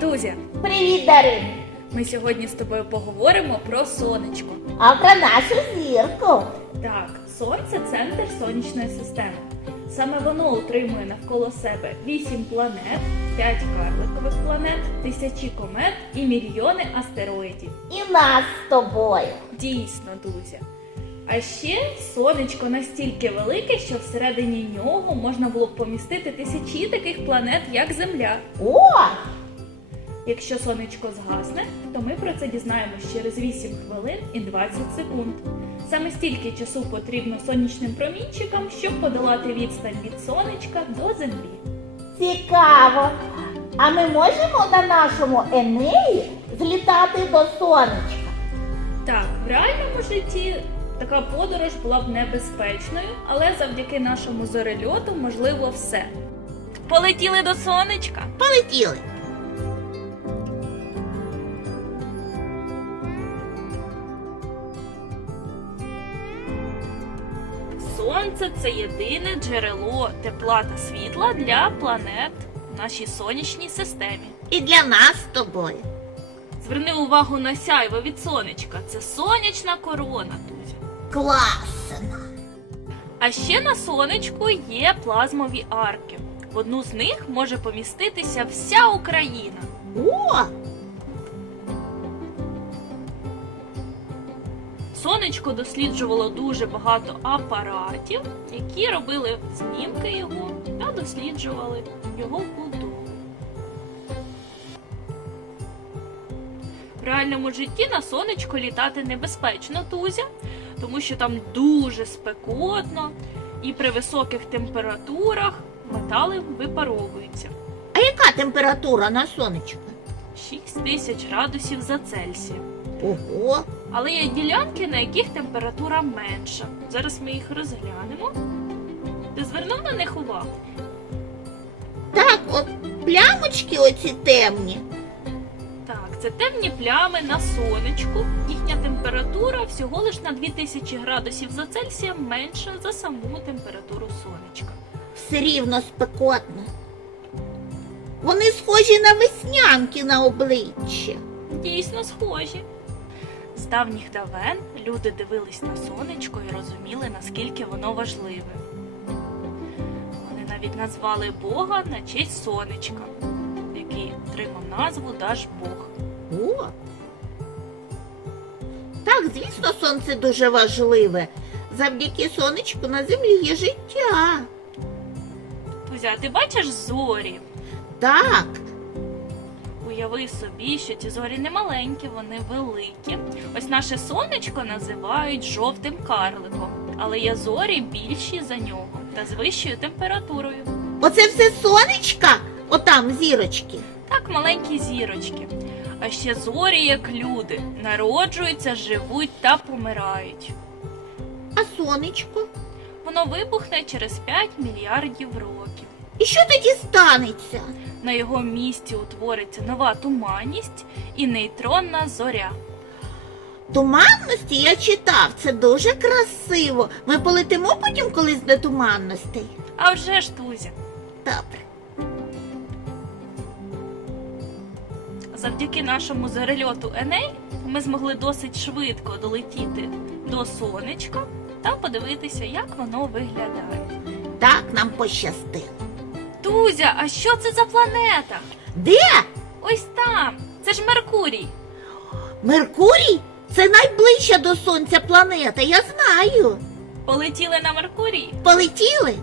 Тузя! Привіт, Дарин! Ми сьогодні з тобою поговоримо про сонечко. А про нашу зірку. Так, сонце центр сонячної системи. Саме воно утримує навколо себе 8 планет, 5 карликових планет, тисячі комет і мільйони астероїдів. І нас з тобою. Дійсно, Дузя. А ще сонечко настільки велике, що всередині нього можна було б помістити тисячі таких планет, як Земля. О! Якщо сонечко згасне, то ми про це дізнаємось через 8 хвилин і 20 секунд. Саме стільки часу потрібно сонячним промінчикам, щоб подолати відстань від сонечка до землі. Цікаво. А ми можемо на нашому Енеї злітати до сонечка? Так, в реальному житті така подорож була б небезпечною, але завдяки нашому зорельоту можливо все. Полетіли до сонечка. Полетіли. Сонце це єдине джерело тепла та світла для планет в нашій сонячній системі. І для нас з тобою. Зверни увагу на сяйво від сонечка. Це сонячна корона, Тузя. Класно. А ще на сонечку є плазмові арки. В одну з них може поміститися вся Україна. О! Сонечко досліджувало дуже багато апаратів, які робили знімки його та досліджували його будову. В реальному житті на сонечко літати небезпечно, Тузя, тому що там дуже спекотно і при високих температурах метали випаровуються. А яка температура на сонечку? 6 тисяч градусів за Цельсієм. Ого! Але є ділянки, на яких температура менша. Зараз ми їх розглянемо. Ти звернув на них увагу? Так, от плямочки оці темні. Так, це темні плями на сонечку. Їхня температура всього лиш на 2000 градусів за Цельсієм менша за саму температуру сонечка. Все рівно спекотно. Вони схожі на веснянки на обличчя. Дійсно схожі. Давніх давен люди дивились на сонечко і розуміли, наскільки воно важливе. Вони навіть назвали Бога на честь сонечка, який отримав назву Дажбог. О! Так, звісно, сонце дуже важливе. Завдяки сонечку на землі є життя. Тузя, ти бачиш зорі? Так, Уяви собі, що ці зорі не маленькі, вони великі. Ось наше сонечко називають жовтим карликом, але є зорі більші за нього та з вищою температурою. оце все сонечка, отам зірочки. Так, маленькі зірочки. А ще зорі, як люди, народжуються, живуть та помирають. А сонечко? Воно вибухне через 5 мільярдів років. І що тоді станеться? На його місці утвориться нова туманність і нейтронна зоря. Туманності я читав, це дуже красиво. Ми полетимо потім колись до туманностей. А вже ж Тузя. Добре. Завдяки нашому зорельоту Еней ми змогли досить швидко долетіти до сонечка та подивитися, як воно виглядає. Так нам пощастило. Тузя, а що це за планета? Де? Ось там. Це ж Меркурій. Меркурій? Це найближча до сонця планета, я знаю. Полетіли на Меркурій? Полетіли?